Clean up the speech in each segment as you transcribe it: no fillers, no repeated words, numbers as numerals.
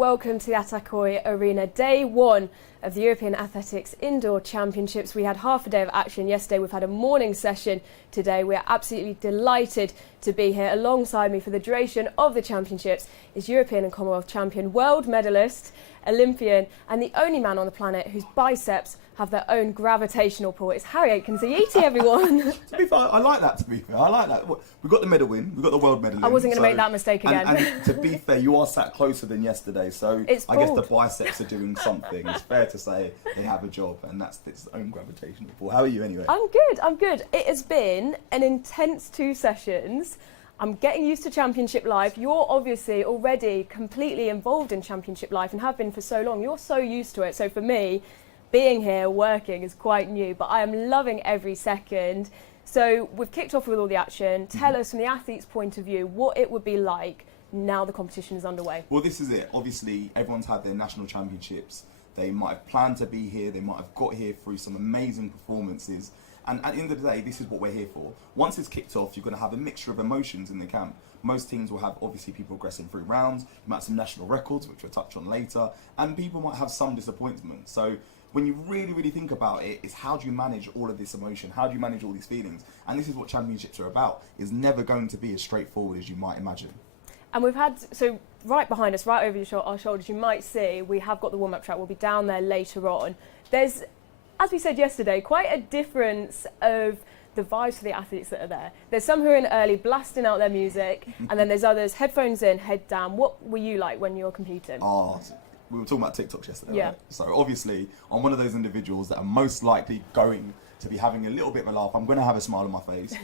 welcome to the Ataköy Arena, day one of the European Athletics Indoor Championships. We had half a day of action yesterday. We've had a morning session today. We are absolutely delighted to be here. Alongside me for the duration of the championships is European and Commonwealth champion, world medalist, Olympian, and the only man on the planet whose biceps have their own gravitational pull. It's Harry Aitken-Ziyiti, everyone. To be fair, I like that, to be fair. I like that. We got the medal win. We got the world medal. I wasn't going to make that mistake again. And to be fair, you are sat closer than yesterday, so I guess the biceps are doing something. It's fair to say they have a job, and that's its own gravitational pull. How are you anyway? I'm good. It has been an intense 2 sessions. I'm getting used to Championship life. You're obviously already completely involved in Championship life and have been for so long. You're so used to it. So for me, being here, working is quite new, but I am loving every second. So we've kicked off with all the action. Tell us from the athlete's point of view what it would be like now the competition is underway. Well, this is it. Obviously, everyone's had their national championships. They might have planned to be here. They might have got here through some amazing performances. And at the end of the day, this is what we're here for. Once it's kicked off, you're going to have a mixture of emotions in the camp. Most teams will have, obviously, people progressing through rounds. You might have some national records, which we'll touch on later. And people might have some disappointment. So when you really think about it, is how do you manage all of this emotion? How do you manage all these feelings? And this is what championships are about. It's never going to be as straightforward as you might imagine. And we've had, so right behind us, right over our shoulders, you might see, we have got the warm-up track. We'll be down there later on. There's, as we said yesterday, quite a difference of the vibes for the athletes that are there. There's some who are in early, blasting out their music, and then there's others, headphones in, head down. What were you like when you were competing? We were talking about TikToks yesterday, yeah. Right? So obviously, I'm one of those individuals that are most likely going to be having a little bit of a laugh. I'm going to have a smile on my face.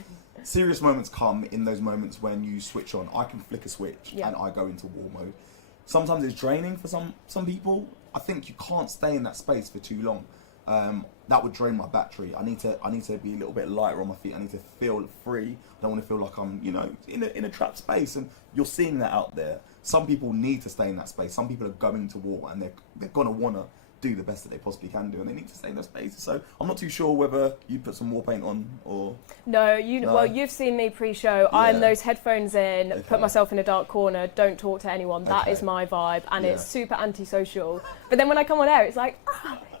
Serious moments come in those moments when you switch on. I can flick a switch and I go into war mode. Sometimes it's draining for some people. I think you can't stay in that space for too long. That would drain my battery. I need to be a little bit lighter on my feet. I need to feel free. I don't want to feel like I'm, in a trapped space. And you're seeing that out there. Some people need to stay in that space. Some people are going to war and they're gonna wanna do the best that they possibly can do, and they need to stay in those spaces. So I'm not too sure whether you put some war paint on or no. Well, you've seen me pre-show. Yeah. I'm those headphones in, put myself in a dark corner, don't talk to anyone. That is my vibe, and it's super antisocial. But then when I come on air, it's like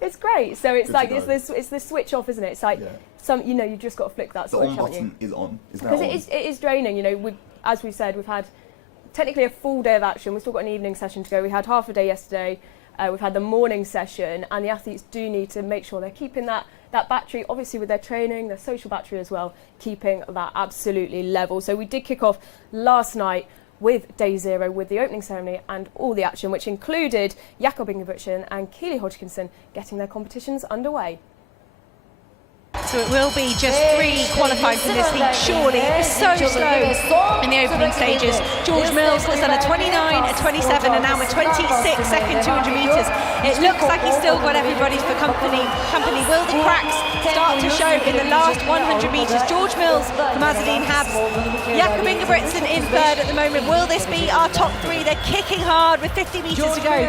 it's great. So it's like it's this switch off, isn't it? It's like you've just got to flick that switch. The on button is on. Because it is draining. As we said, we've had technically a full day of action. We've still got an evening session to go. We had half a day yesterday. We've had the morning session, and the athletes do need to make sure they're keeping that battery, obviously with their training, their social battery as well, keeping that absolutely level. So we did kick off last night with day 0, with the opening ceremony and all the action, which included Jakob Ingebrigtsen and Keely Hodgkinson getting their competitions underway. So it will be just 3 qualifying for this heat, surely. It's so slow in the opening stages. George Mills has done a 29, a 27, and now a 26 second 200 metres. It looks like he's still got everybody for company. Will the cracks start to show in the last 100 metres? George Mills from Azadine Habs. Jakob Ingebrigtsen in 3rd at the moment. Will this be our top 3? They're kicking hard with 50 metres to go.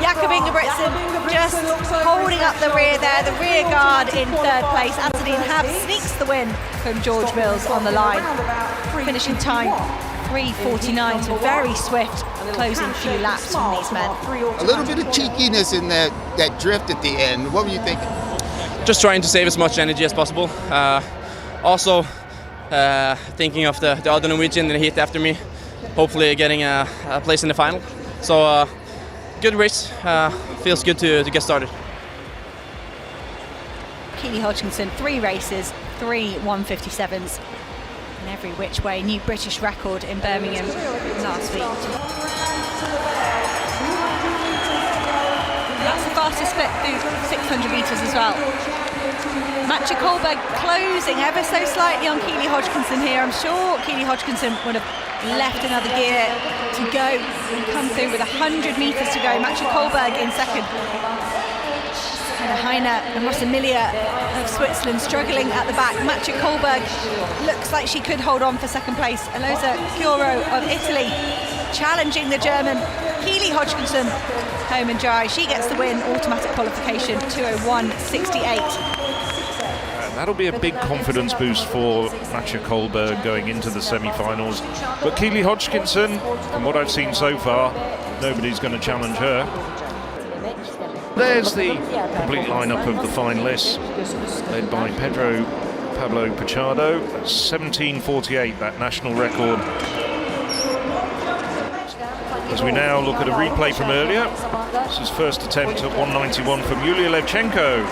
Jakob Ingebrigtsen just holding up the rear there, the rear guard in 3rd place. Azadine Habs sneaks the win from George Mills on the line. Finishing time 3:49, so very swift closing few laps from these men. A little bit of cheekiness in that drift at the end. What were you thinking? Just trying to save as much energy as possible. Also thinking of the other Norwegian in the heat after me, hopefully getting a place in the final. So good race, feels good to get started. Keely Hodgkinson, 3 races, 3 1:57s in every which way. New British record in Birmingham last week. That's the fastest split through 600 metres as well. Matcha Kohlberg closing ever so slightly on Keely Hodgkinson here. I'm sure Keely Hodgkinson would have left another gear to go and come through with 100 metres to go. Matcha Kohlberg in 2nd. Heine and Rossamilia of Switzerland struggling at the back. Matcha Kohlberg looks like she could hold on for 2nd place. Eloisa Fioro of Italy challenging the German. Keely Hodgkinson home and dry. She gets the win, automatic qualification, 2:01.68. That'll be a big confidence boost for Matcha Kohlberg going into the semi-finals. But Keely Hodgkinson, from what I've seen so far, nobody's going to challenge her. There's the complete lineup of the finalists, led by Pablo Pichardo. 17:48, that national record. As we now look at a replay from earlier, this is first attempt at 191 from Yulia Levchenko.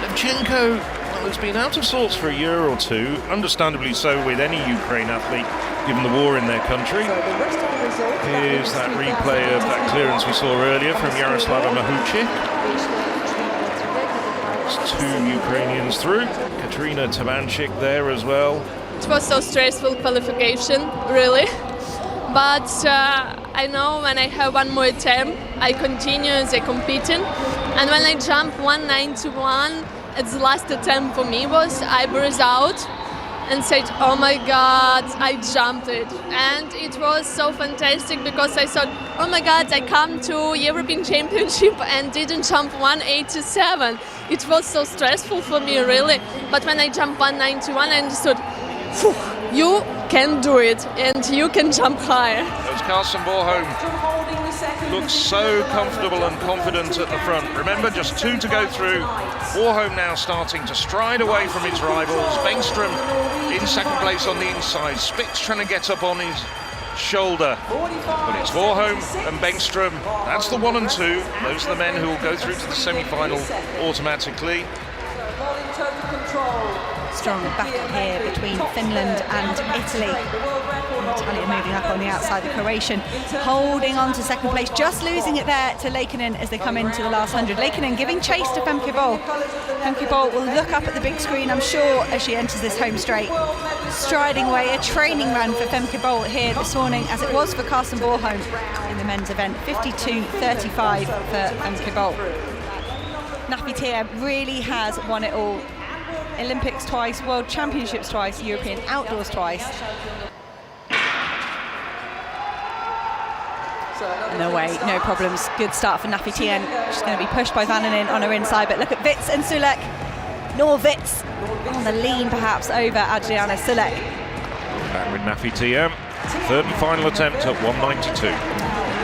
Levchenko has been out of sorts for a year or two, understandably so with any Ukraine athlete, given the war in their country. Here's that replay of that clearance we saw earlier from Yaroslava Mahuchik. There's 2 Ukrainians through. Katerina Tabanchik there as well. It was so stressful qualification, really. But I know when I have one more attempt, I continue the competing. And when I jump 191, it's the last attempt for me was I burst out and said, oh my God, I jumped it. And it was so fantastic because I thought, oh my God, I come to European Championship and didn't jump 187. It was so stressful for me, really. But when I jumped 191, I understood, you can do it and you can jump higher. As Carsten Borholm looks so comfortable and confident at the front. Remember, just 2 to go through. Borholm now starting to stride away from his rivals. Bengtström in second place on the inside. Spitz trying to get up on his shoulder. But it's Borholm and Bengtström. That's the 1 and 2. Those are the men who will go through to the semi-final automatically. Strong battle here between Finland and Italy. Italia moving up on the outside, the Croatian holding on to second place, just losing it there to Leikkonen as they come into the last 100. Leikkonen giving chase to Femke Bol. Femke Bol will look up at the big screen, I'm sure, as she enters this home straight. Striding away, a training run for Femke Bol here this morning, as it was for Carsten Borholm in the men's event. 52.35 for Femke Bol. Nafi Tia really has won it all. Olympics twice, World Championships twice, European Outdoors twice. And away, no problems. Good start for Nafi Tien. She's going to be pushed by Vananen on her inside, but look at Wits and Sulek. Nor Wits on the lean perhaps over Adriana Sulek. Back with Nafi Tien. Third and final attempt at 192.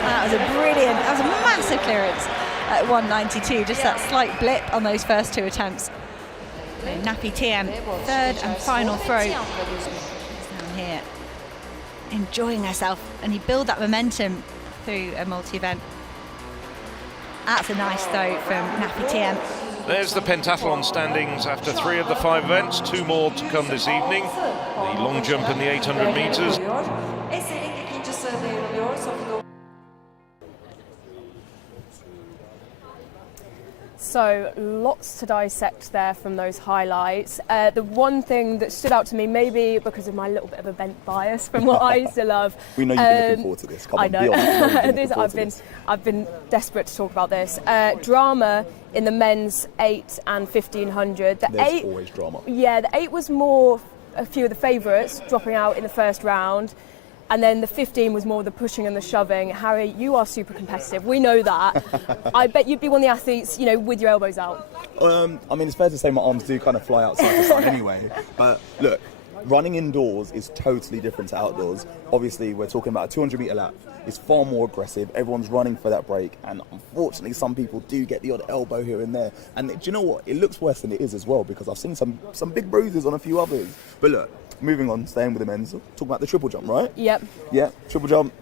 That was a massive clearance at 192. Just that slight blip on those first 2 attempts. Nafi Tiem, third and final throw. She's down here, enjoying herself, and you build that momentum through a multi-event. That's a nice throw from Nafi Tiem. There's the pentathlon standings after 3 of the 5 events, 2 more to come this evening. The long jump and the 800 metres. So lots to dissect there from those highlights. The one thing that stood out to me, maybe because of my little bit of event bias from what I used to love. We know you've been looking forward to this. Come on, I know. Be honest. I've been desperate to talk about this. Drama in the men's 8 and 1500. There's always drama. Yeah, the 8 was more a few of the favourites dropping out in the first round. And then the 15 was more the pushing and the shoving. Harry, you are super competitive. We know that. I bet you'd be one of the athletes, with your elbows out. I mean, it's fair to say my arms do kind of fly outside the sun anyway. But look, running indoors is totally different to outdoors. Obviously, we're talking about a 200-metre lap. It's far more aggressive. Everyone's running for that break. And unfortunately, some people do get the odd elbow here and there. And do you know what? It looks worse than it is as well, because I've seen some big bruises on a few others. But look, moving on, staying with the men's, talking about the triple jump, right? Yep. Yeah, triple jump.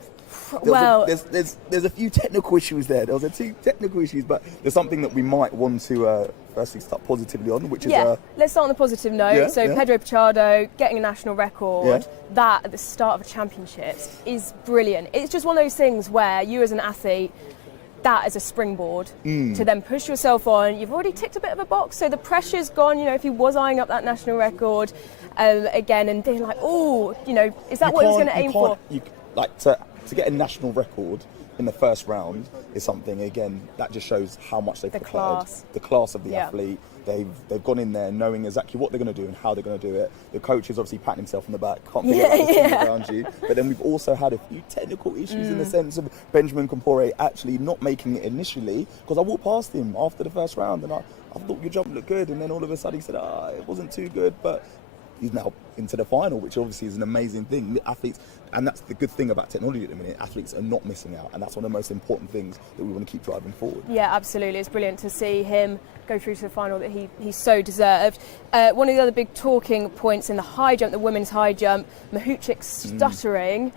There's a few technical issues there. There was 2 technical issues, but there's something that we might want to firstly start positively on, which is... let's start on the positive note. Pedro Pichardo getting a national record, that at the start of a championships is brilliant. It's just one of those things where you as an athlete, that as a springboard to then push yourself on. You've already ticked a bit of a box, so the pressure's gone. If he was eyeing up that national record again and being like, is that what he was going to aim for? To get a national record in the first round is something, again, that just shows how much they've prepared. The class of the athlete. They've gone in there knowing exactly what they're going to do and how they're going to do it. The coach is obviously patting himself on the back, can't forget about the team around you. But then we've also had a few technical issues in the sense of Benjamin Compaore actually not making it initially, because I walked past him after the first round and I thought your jump looked good, and then all of a sudden he said, it wasn't too good. But he's now into the final, which obviously is an amazing thing. Athletes, and that's the good thing about technology at the minute, athletes are not missing out, and that's one of the most important things that we want to keep driving forward. Yeah, absolutely. It's brilliant to see him go through to the final that he so deserved. One of the other big talking points in the high jump, the women's high jump, Mahuchik stuttering.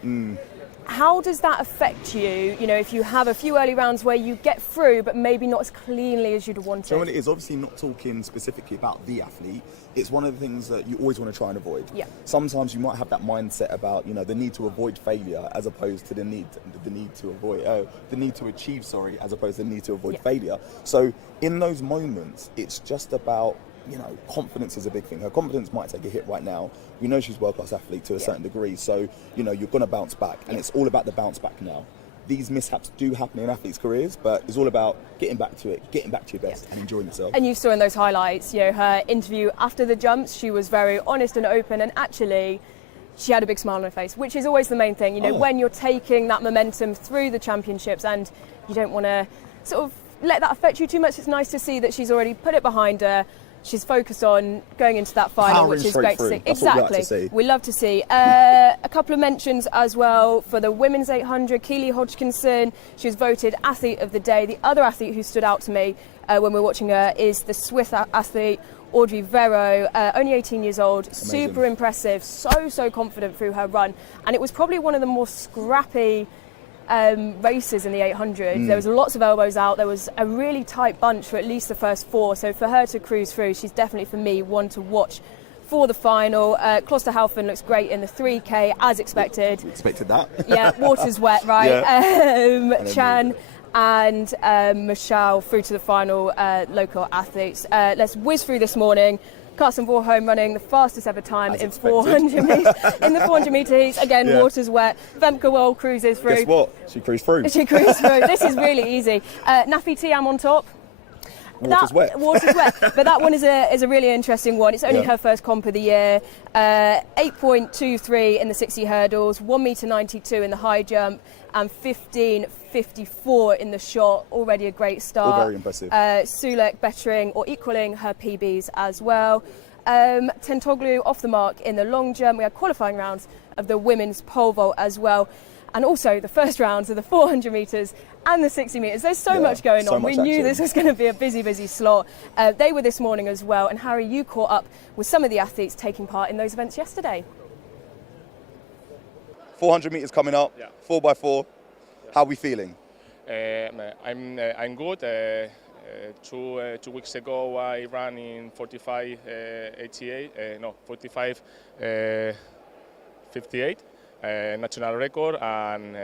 How does that affect you? You know, if you have a few early rounds where you get through, but maybe not as cleanly as you'd wanted. So when it is obviously not talking specifically about the athlete, it's one of the things that you always want to try and avoid. Yeah. Sometimes you might have that mindset about, you know, the need to avoid failure as opposed to the need to achieve, as opposed to the need to avoid failure. So in those moments, it's just about, you know, confidence is a big thing. Her confidence might take a hit right now. We know she's a world-class athlete to a certain degree, so, you know, you're going to bounce back, and it's all about the bounce back now. These mishaps do happen in athletes' careers, but it's all about getting back to it, getting back to your best and enjoying yourself. And you saw in those highlights, you know, her interview after the jumps, she was very honest and open, and actually she had a big smile on her face, which is always the main thing. You know, when you're taking that momentum through the championships and you don't want to sort of let that affect you too much, it's nice to see that she's already put it behind her. She's focused on going into that final, powering which is great to see. That's exactly. What we like to see. We love to see. A couple of mentions as well for the women's 800. Keely Hodgkinson, she was voted Athlete of the Day. The other athlete who stood out to me when we were watching her is the Swiss athlete, Audrey Vero, only 18 years old, amazing. Super impressive, so confident through her run. And it was probably one of the more scrappy races in the 800. There was lots of elbows out. There was a really tight bunch for at least the first four. So for her to cruise through, she's definitely, for me, one to watch for the final. Klosterhalfen looks great in the 3K, as expected. We expected that. Yeah, water's wet, right? Yeah. Chan and Michelle through to the final, local athletes. Let's whiz through this morning. Carsten Warholm running the fastest ever time in 400 meters. In the 400 meter heats, again, water's wet. Femke Woll cruises through. Guess what? She cruised through. She cruised through. This is really easy. Nafi Tiam on top. Water's wet. Water's wet. But that one is a really interesting one. It's only her first comp of the year. 8.23 in the 60 hurdles, 1.92 in the high jump, and 15.54 in the shot. Already a great start. All very impressive. Sulek bettering or equaling her PBs as well. Tentoglu off the mark in the long jump. We had qualifying rounds of the women's pole vault as well. And also the first rounds of the 400 metres and the 60 metres. There's so much going on. We knew this was going to be a busy slot. They were this morning as well. And Harry, you caught up with some of the athletes taking part in those events yesterday. 400 metres coming up, 4x4. How are we feeling? I'm good. 2 weeks ago I ran in 45:58 national record, and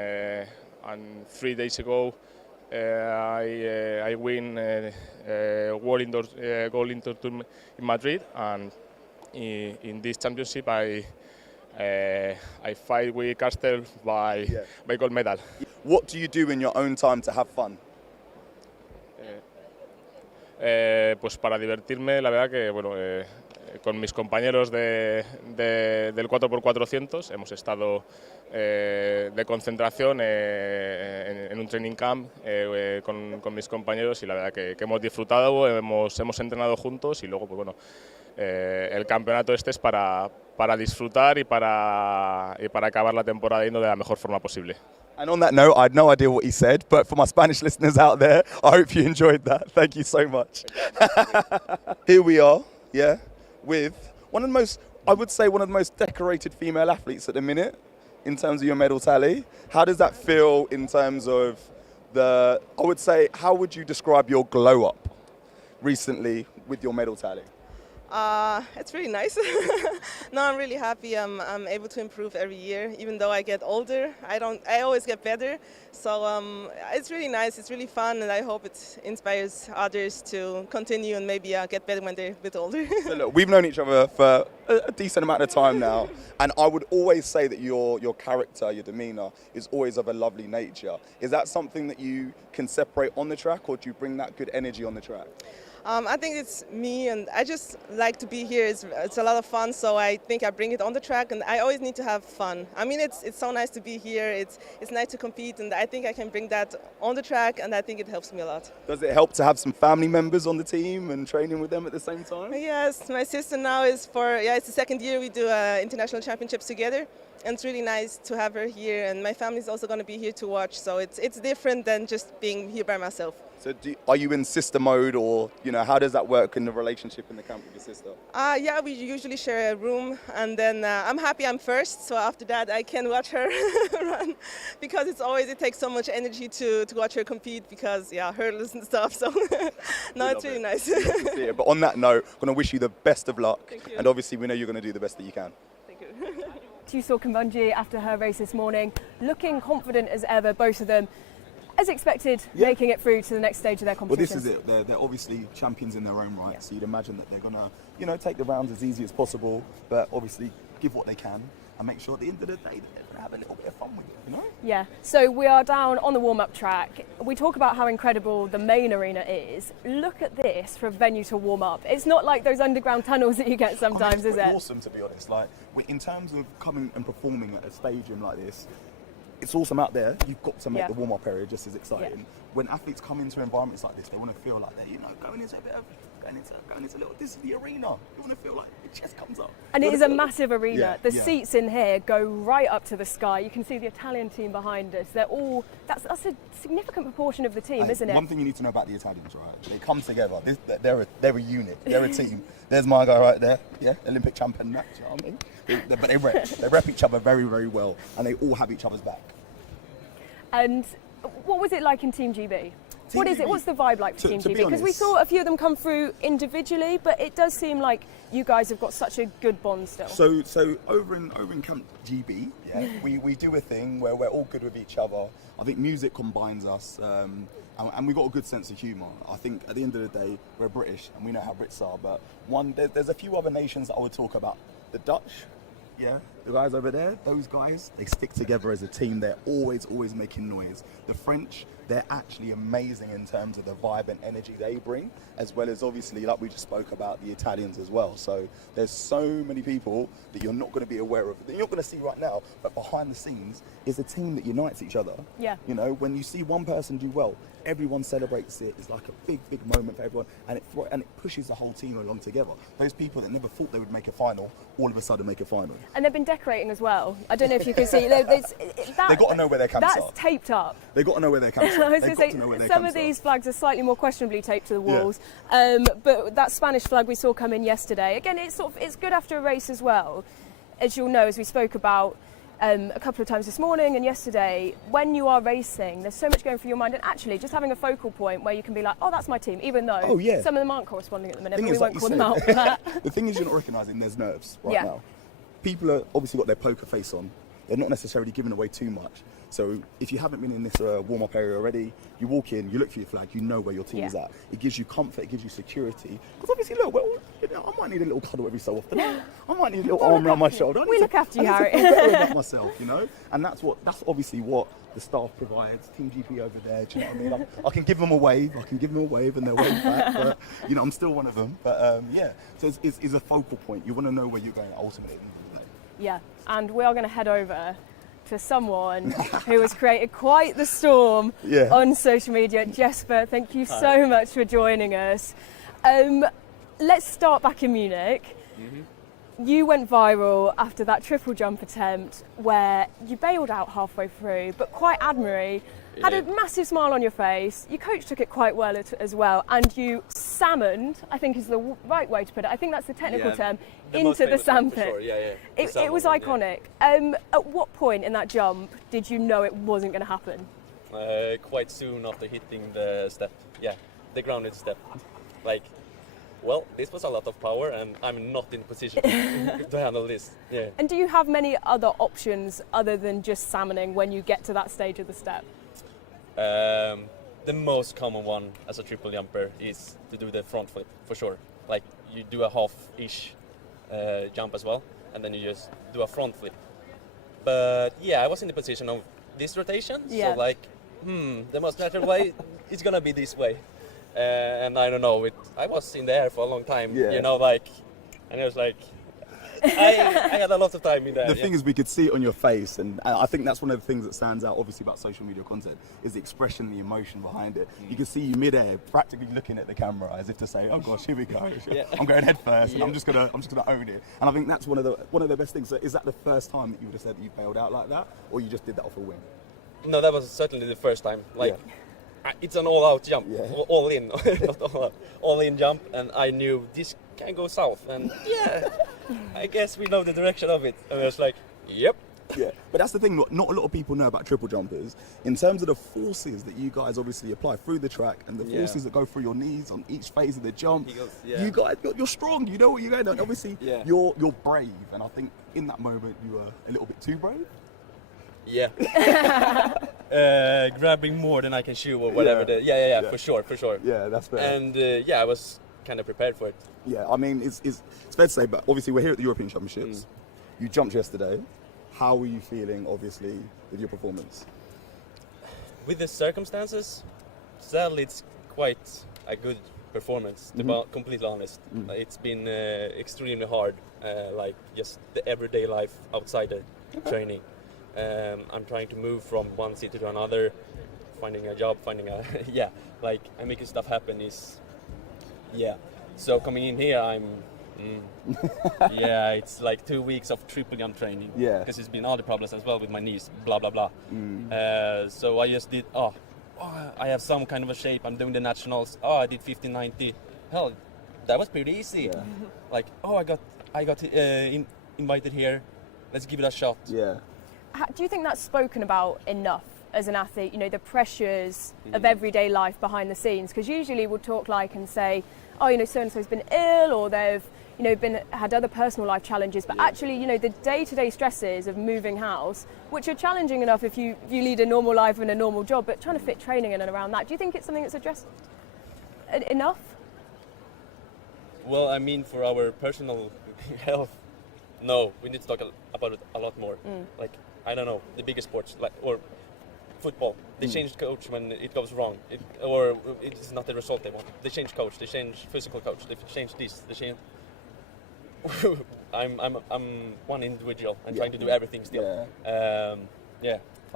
3 days ago I win World Indoor Gold Indoor Tour in Madrid, and in this championship I fight with Castel by gold medal. What do you do in your own time to have fun? Pues para divertirme, la verdad que bueno, con mis compañeros del 4x400 hemos estado de concentración en un training camp con mis compañeros, y la verdad que hemos disfrutado, hemos entrenado juntos, y luego pues bueno, el campeonato este es para disfrutar y para acabar la temporada yendo de la mejor forma posible. And on that note, I had no idea what he said, but for my Spanish listeners out there, I hope you enjoyed that. Thank you so much. Here we are, with one of the most, I would say, one of the most decorated female athletes at the minute in terms of your medal tally. How does that feel in terms of I would say, how would you describe your glow up recently with your medal tally? It's really nice. No, I'm really happy. I'm able to improve every year, even though I get older. I always get better. So it's really nice. It's really fun, and I hope it inspires others to continue and maybe get better when they're a bit older. So look, we've known each other for a decent amount of time now, and I would always say that your character, your demeanour, is always of a lovely nature. Is that something that you can separate on the track, or do you bring that good energy on the track? I think it's me, and I just like to be here. It's a lot of fun, so I think I bring it on the track, and I always need to have fun. I mean, it's so nice to be here. It's nice to compete, and I think I can bring that on the track, and I think it helps me a lot. Does it help to have some family members on the team and training with them at the same time? Yes, my sister now is it's the second year we do international championships together. And it's really nice to have her here, and my family is also going to be here to watch. So it's different than just being here by myself. So are you in sister mode, or how does that work in the relationship in the camp with your sister? Yeah, we usually share a room, and then I'm happy I'm first. So after that, I can watch her run, because it takes so much energy to watch her compete, because hurdles and stuff. So no, it's really nice. Yeah, but on that note, I'm going to wish you the best of luck, Thank you. and obviously we know you're going to do the best that you can. Thank you. You saw Kimbunji after her race this morning, looking confident as ever, both of them, as expected, making it through to the next stage of their competition. Well, this is it. They're obviously champions in their own right, so you'd imagine that they're going to, take the rounds as easy as possible, but obviously give what they can and make sure at the end of the day that they're going to have a little bit of fun with it, Yeah, so we are down on the warm-up track. We talk about how incredible the main arena is. Look at this for a venue to warm up. It's not like those underground tunnels that you get sometimes, is it? It's awesome, to be honest. Like, in terms of coming and performing at a stadium like this, it's awesome out there. You've got to make the warm-up area just as exciting. Yeah. When athletes come into environments like this, they want to feel like they're, going into a bit of, going into a little, this is the arena. You want to feel like your chest comes up. And it is a massive arena. The seats in here go right up to the sky. You can see the Italian team behind us. They're all, that's a significant proportion of the team, isn't it? One thing you need to know about the Italians, right? They come together. They're a unit. They're a team. There's my guy right there. Yeah, Olympic champion. You know what I mean? But they rep each other very, very well, and they all have each other's back. And what was it like in Team GB? What is it? What's the vibe like for Team GB? Because we saw a few of them come through individually, but it does seem like you guys have got such a good bond still. So over in Camp GB, we do a thing where we're all good with each other. I think music combines us, and we've got a good sense of humour. I think at the end of the day, we're British and we know how Brits are. But there's a few other nations that I would talk about. The Dutch. Yeah, the guys over there, those guys, they stick together as a team. They're always making noise. The French, they're actually amazing in terms of the vibe and energy they bring, as well as obviously, like we just spoke about, the Italians as well. So there's so many people that you're not going to be aware of, that you're not going to see right now, but behind the scenes is a team that unites each other. Yeah. When you see one person do well, everyone celebrates it. It's like a big moment for everyone, and it pushes the whole team along together. Those people that never thought they would make a final, all of a sudden make a final. And they've been decorating as well. I don't know if you can see. They've got to know where their camps are. That's taped up. They've got to know where their camps are. I was going to say, some of these flags are slightly more questionably taped to the walls. Yeah. But that Spanish flag we saw come in yesterday, again, it's good after a race as well. As you'll know, as we spoke about a couple of times this morning and yesterday, when you are racing, there's so much going through your mind, and actually just having a focal point where you can be like, oh, that's my team, even though some of them aren't corresponding at the minute, but we won't call them out for that. The thing is, you're not recognising there's nerves right now. People are obviously got their poker face on. They're not necessarily giving away too much. So if you haven't been in this warm-up area already, you walk in, you look for your flag, you know where your team is at. It gives you comfort, it gives you security. Because obviously, look, I might need a little cuddle every so often. I might need a little arm around my shoulder. We look after you, Harry. I need to feel better about myself, And that's obviously what the staff provides. Team GP over there, do you know what I mean? I can give them a wave, and they'll wave back. But I'm still one of them. But so it's a focal point. You want to know where you're going ultimately. Yeah, and we are going to head over to someone who has created quite the storm on social media. Jesper, thank you so much for joining us. Let's start back in Munich. Mm-hmm. You went viral after that triple jump attempt where you bailed out halfway through, but quite admirably, had a massive smile on your face. Your coach took it quite well as well, and you salmoned, I think is the right way to put it. I think that's the technical term, into the sand pit. Sure. It was iconic. At what point in that jump did you know it wasn't going to happen? Quite soon after hitting the step. Yeah, the grounded step. This was a lot of power, and I'm not in position to handle this. Yeah. And do you have many other options other than just salmoning when you get to that stage of the step? The most common one as a triple jumper is to do the front flip, for sure. Like, you do a half-ish jump as well, and then you just do a front flip. But I was in the position of this rotation, so the most natural way is gonna be this way. And I don't know, I was in the air for a long time, Yeah. you know, like, and it was like, I had a lot of time in there. The thing is, we could see it on your face, and I think that's one of the things that stands out, obviously, about social media content, is the expression and the emotion behind it. You can see you mid-air, practically looking at the camera as if to say, "Oh gosh, here we go. I'm going head first, and I'm just gonna own it." And I think that's one of the best things. So is that the first time that you would have said that you bailed out like that, or you just did that off a whim? No, that was certainly the first time. Like, it's an all-out jump, all in, not all-in jump, and I knew this can go south, and I guess we know the direction of it. And I was like, yep. Yeah, but that's the thing, not a lot of people know about triple jumpers. In terms of the forces that you guys obviously apply through the track and the forces that go through your knees on each phase of the jump, you guys, you're strong, you know what you're going on. Obviously, you're brave, and I think in that moment you were a little bit too brave. Yeah. Grabbing more than I can chew or whatever. For sure. Yeah, that's fair. And I was kind of prepared for it. Yeah, I mean, it's fair to say, but obviously we're here at the European Championships. You jumped yesterday. How were you feeling, obviously, with your performance? With the circumstances, sadly, it's quite a good performance, to be completely honest. It's been extremely hard, like just the everyday life outside the training. I'm trying to move from one city to another, finding a job, and making stuff happen is, So coming in here, I'm, it's like 2 weeks of triple jump training. Yeah. Because it's been other problems as well with my knees, blah, blah, blah. So I just did, I have some kind of a shape, I'm doing the nationals, I did 1590. Hell, that was pretty easy. Yeah. Like, I got invited here, let's give it a shot. Yeah. Do you think that's spoken about enough as an athlete, you know, the pressures of everyday life behind the scenes? Because usually we'll talk and say, oh, you know, so-and-so's been ill, or they've, you know, had other personal life challenges, but actually, you know, the day-to-day stresses of moving house, which are challenging enough if you lead a normal life and a normal job, but trying to fit training in and around that, do you think it's something that's addressed enough? Well, I mean, for our personal health, no, we need to talk about it a lot more. Like, I don't know, the bigger sports, or football, they change coach when it goes wrong, or it's not the result they want. They change coach, they change physical coach, they change this, they change. I'm one individual and trying to do everything still. I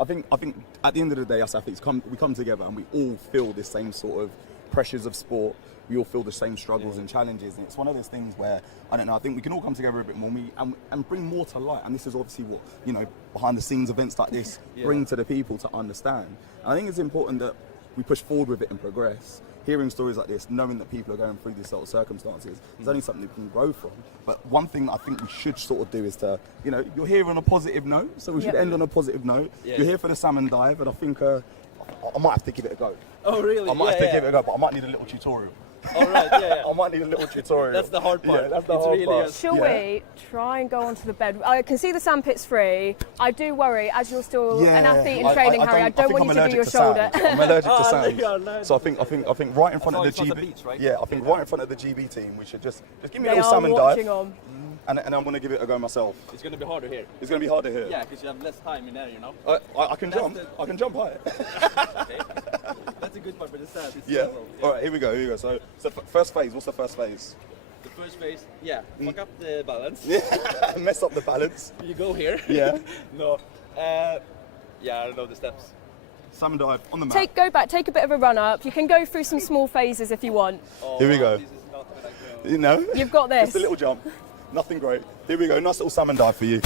think at the end of the day, us athletes we come together and we all feel the same sort of pressures of sport. We all feel the same struggles and challenges, and it's one of those things where, I don't know, I think we can all come together a bit more and bring more to light, and this is obviously what, you know, behind the scenes events like this bring to the people to understand. And I think it's important that we push forward with it and progress. Hearing stories like this, knowing that people are going through these sort of circumstances, is only something we can grow from. But one thing I think we should sort of do is to, you know, you're here on a positive note, so we should end on a positive note. You're here for the salmon dive, and I think I might have to give it a go. Oh, really? I might have to give it a go, but I might need a little tutorial. All right, I might need a little tutorial. That's the hard part. Yeah, that's the hard part. Shall we try and go onto the bed? I can see the sandpit's free. I do worry, as you're still an athlete in training, Harry, I don't want you to do your shoulder. I'm allergic to sand. So I think right in front of the GB. Beach, right? Yeah, I think right in front of the GB team, we should just give me a little salmon dive. And I'm going to give it a go myself. It's going to be harder here. It's going to be harder here. Yeah, because you have less time in there, you know. I can jump. I can jump high. Okay. That's a good part for the sand. Yeah. All right, here we go. So first phase. What's the first phase? The first phase, fuck up the balance. Yeah, mess up the balance. You go here. Yeah. No. I don't know the steps. Salmon dive on the mat. Go back, take a bit of a run up. You can go through some small phases if you want. Here we go. This is not what I go. You know? You've got this. Just a little jump. Nothing great. Here we go. Nice little salmon dive for you.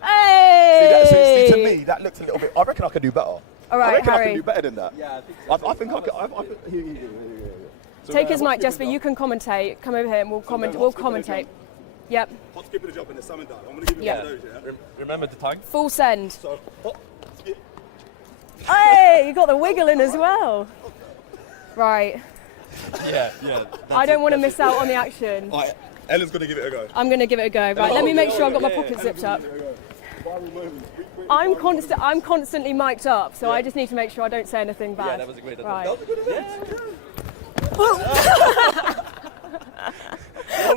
Hey! See, to me, that looked a little bit. I reckon I could do better. All right, I reckon Harry. I can do better than that. Yeah, I think so. I think I could. Here. So, Take his mic, Jesper. You can commentate. Come over here and we'll commentate. Yep. Hot skip and a jump in the salmon dive. I'm going to give you one of those, yeah? Remember the tug? Full send. So, hot skip. Hey, you got the wiggle in as well. Right. Yeah. I don't want to miss out on the action. All right, Ellen's going to give it a go. I'm going to give it a go. Right, let me make sure I've got my pockets zipped up. I'm constantly mic'd up, so I just need to make sure I don't say anything bad. Yeah, that was a great right. attempt. That was a good attempt.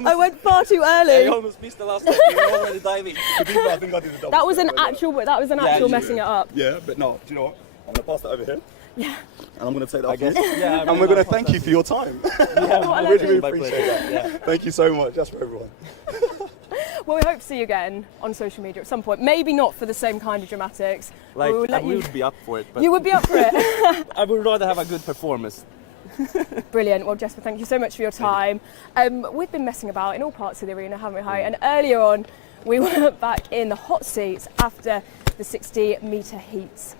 I went far too early. I almost missed the last one. You were already diving. I think I did a double That was an step, actual messing it up. Yeah, but no, do you know what? I'm going to pass that over here. Yeah. And I'm going to take that off you. Yeah, And we're going to thank you for your time. I really appreciate that. Yeah. Thank you so much. That's for everyone. Well, we hope to see you again on social media at some point. Maybe not for the same kind of dramatics. Like, We'll I would be up for it. But You would be up for it. I would rather have a good performance. Brilliant. Well, Jesper, thank you so much for your time. We've been messing about in all parts of the arena, haven't we, Harry? And earlier on, we were back in the hot seats after the 60-metre heats.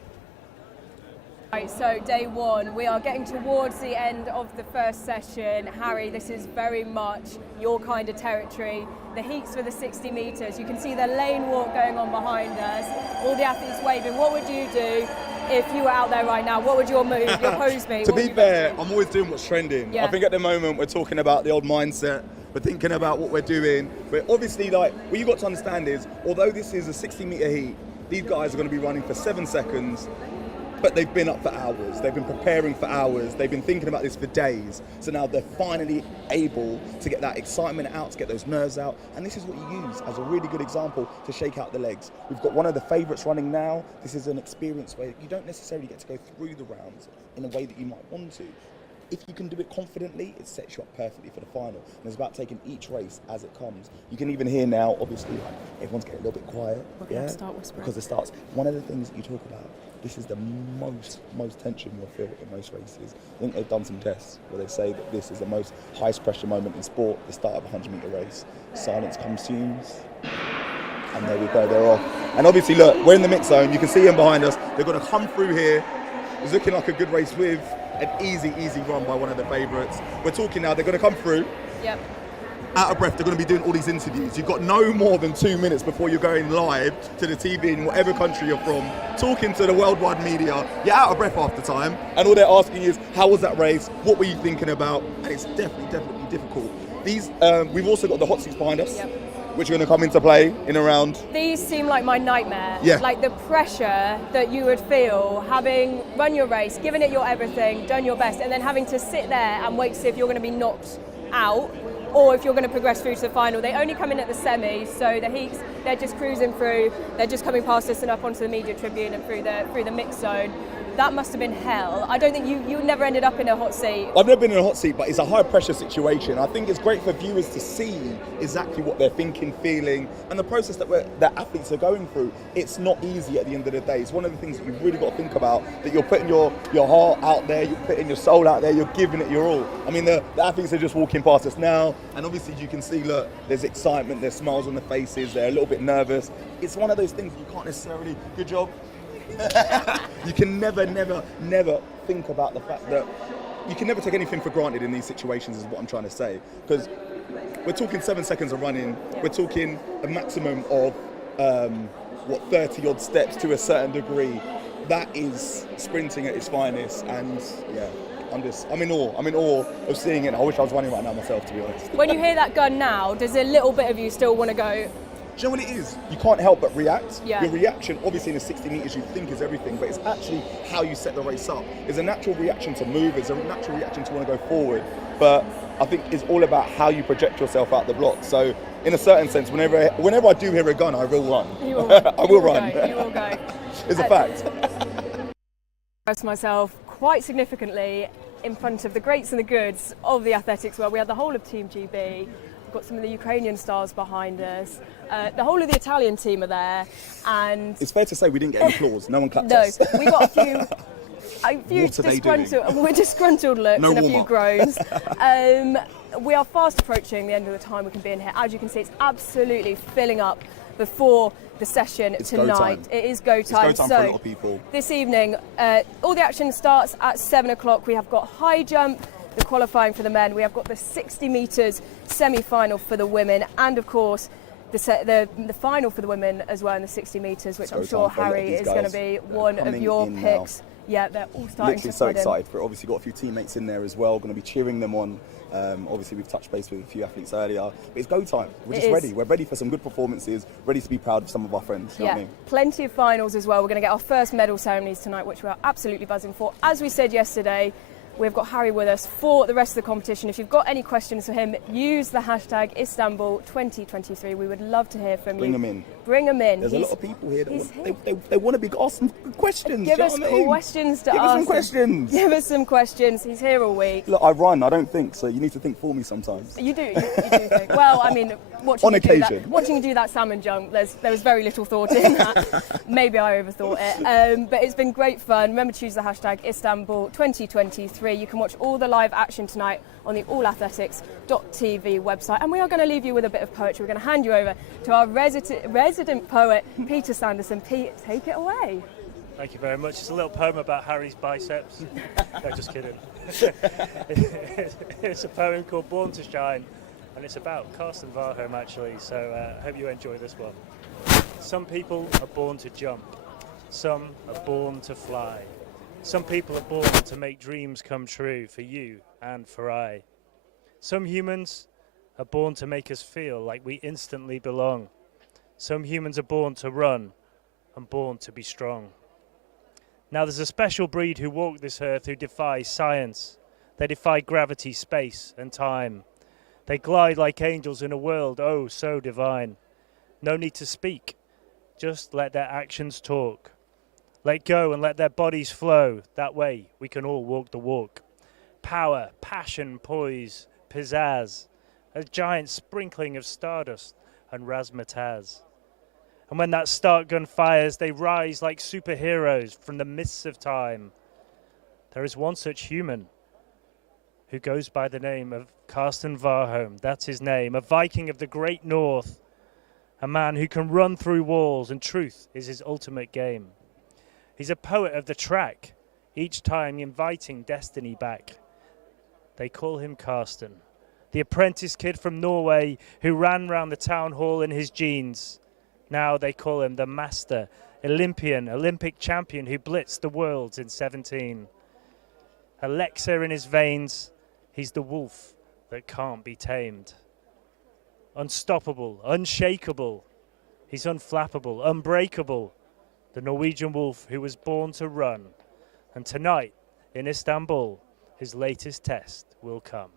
Right, so day one, we are getting towards the end of the first session. Harry, this is very much your kind of territory. The heats for the 60 metres. You can see the lane walk going on behind us. All the athletes waving. What would you do if you were out there right now? What would your move, your pose be? To be fair, I'm always doing what's trending. Yeah. I think at the moment we're talking about the old mindset. We're thinking about what we're doing. But obviously, like, what you've got to understand is, although this is a 60-metre heat, these guys are going to be running for 7 seconds. But they've been up for hours, they've been preparing for hours, they've been thinking about this for days. So now they're finally able to get that excitement out, to get those nerves out. And this is what you use as a really good example to shake out the legs. We've got one of the favourites running now. This is an experience where you don't necessarily get to go through the rounds in a way that you might want to. If you can do it confidently, it sets you up perfectly for the final. And it's about taking each race as it comes. You can even hear now, obviously, everyone's getting a little bit quiet. Start whispering. Because it starts. One of the things that you talk about, this is the most tension you'll feel in most races. I think they've done some tests where they say that this is the most highest pressure moment in sport, the start of a 100-metre race. Silence consumes, and there we go, they're off. And obviously, look, we're in the mix zone. You can see them behind us. They're going to come through here. It's looking like a good race with an easy run by one of the favourites. We're talking now, they're going to come through. Yep. Out of breath, they're going to be doing all these interviews. You've got no more than 2 minutes before you're going live to the TV in whatever country you're from, talking to the worldwide media. You're out of breath half the time, and all they're asking is, how was that race? What were you thinking about? And it's definitely difficult. These, we've also got the hot seats behind us, which are going to come into play in around. These seem like my nightmare. Yeah. Like the pressure that you would feel having run your race, given it your everything, done your best, and then having to sit there and wait to see if you're going to be knocked out or if you're going to progress through to the final. They only come in at the semis, so the heats, they're just cruising through. They're just coming past us and up onto the media tribune and through the mix zone. That must have been hell. I don't think you never ended up in a hot seat. I've never been in a hot seat, but it's a high pressure situation. I think it's great for viewers to see exactly what they're thinking, feeling, and the process that athletes are going through. It's not easy at the end of the day. It's one of the things that you've really got to think about, that you're putting your heart out there, you're putting your soul out there, you're giving it your all. I mean, the athletes are just walking past us now, and obviously you can see, look, there's excitement, there's smiles on their faces, they're a little bit nervous. It's one of those things you can't necessarily, good job. You can never think about the fact that you can never take anything for granted in these situations, is what I'm trying to say. Because we're talking 7 seconds of running, we're talking a maximum of 30 odd steps to a certain degree. That is sprinting at its finest, and yeah, I'm in awe of seeing it. I wish I was running right now myself, to be honest. When you hear that gun now, does a little bit of you still want to go? Do you know what it is? You can't help but react. Yeah. Your reaction, obviously in the 60 metres you think is everything, but it's actually how you set the race up. There's a natural reaction to move, there's a natural reaction to want to go forward, but I think it's all about how you project yourself out the block. So in a certain sense, whenever I do hear a gun, I will run. You will run. I will run. You will go. It's a fact. I impressed myself quite significantly in front of the greats and the goods of the athletics world. We had the whole of Team GB. We've got some of the Ukrainian stars behind us. The whole of the Italian team are there, and it's fair to say we didn't get any applause. No one clapped no, us. we got a few disgruntled looks and a few groans. We are fast approaching the end of the time we can be in here. As you can see, it's absolutely filling up before the session tonight. It is go time. It's go time for a lot of people. This evening, all the action starts at 7 o'clock. We have got high jump, the qualifying for the men. We have got the 60 metres semi-final for the women, and of course the final for the women as well in the 60 metres, which I'm sure Harry is going to be one of your picks. Now. Yeah, they're all starting Literally to so excited for it. Obviously got a few teammates in there as well, going to be cheering them on. Obviously we've touched base with a few athletes earlier, but it's go time. We're just ready. We're ready for some good performances, ready to be proud of some of our friends. You know what I mean? Plenty of finals as well. We're going to get our first medal ceremonies tonight, which we are absolutely buzzing for. As we said yesterday, We've got Harry with us for the rest of the competition. If you've got any questions for him, use the hashtag Istanbul 2023. We would love to hear from you. Bring them in. Bring them in. There's a lot of people here that they want to be asked some questions. Give us questions to ask. Give us some questions. Give us some questions. He's here all week. Look, I run. I don't think, so you need to think for me sometimes. You do. You do think. Well, I mean, watching you do that salmon jump, there was very little thought in that. Maybe I overthought it. But it's been great fun. Remember to use the hashtag Istanbul 2023. You can watch all the live action tonight on the allathletics.tv website. And we are going to leave you with a bit of poetry. We're going to hand you over to our resident poet, Peter Sanderson. Pete, take it away. Thank you very much. It's a little poem about Harry's biceps. No, just kidding. It's a poem called Born to Shine, and it's about Karsten Warholm, actually, so I hope you enjoy this one. Some people are born to jump. Some are born to fly. Some people are born to make dreams come true for you and for I. Some humans are born to make us feel like we instantly belong. Some humans are born to run and born to be strong. Now there's a special breed who walk this earth who defy science. They defy gravity, space and time. They glide like angels in a world oh so divine. No need to speak, just let their actions talk. Let go and let their bodies flow. That way we can all walk the walk. Power, passion, poise, pizzazz. A giant sprinkling of stardust and razzmatazz. And when that start gun fires, they rise like superheroes from the mists of time. There is one such human who goes by the name of Karsten Warholm. That's his name. A Viking of the great north. A man who can run through walls, and truth is his ultimate game. He's a poet of the track, each time inviting destiny back. They call him Karsten, the apprentice kid from Norway who ran round the town hall in his jeans. Now they call him the master, Olympic champion who blitzed the worlds in 17. Alexa in his veins, he's the wolf that can't be tamed. Unstoppable, unshakable, he's unflappable, unbreakable. The Norwegian wolf who was born to run. And tonight in Istanbul, his latest test will come.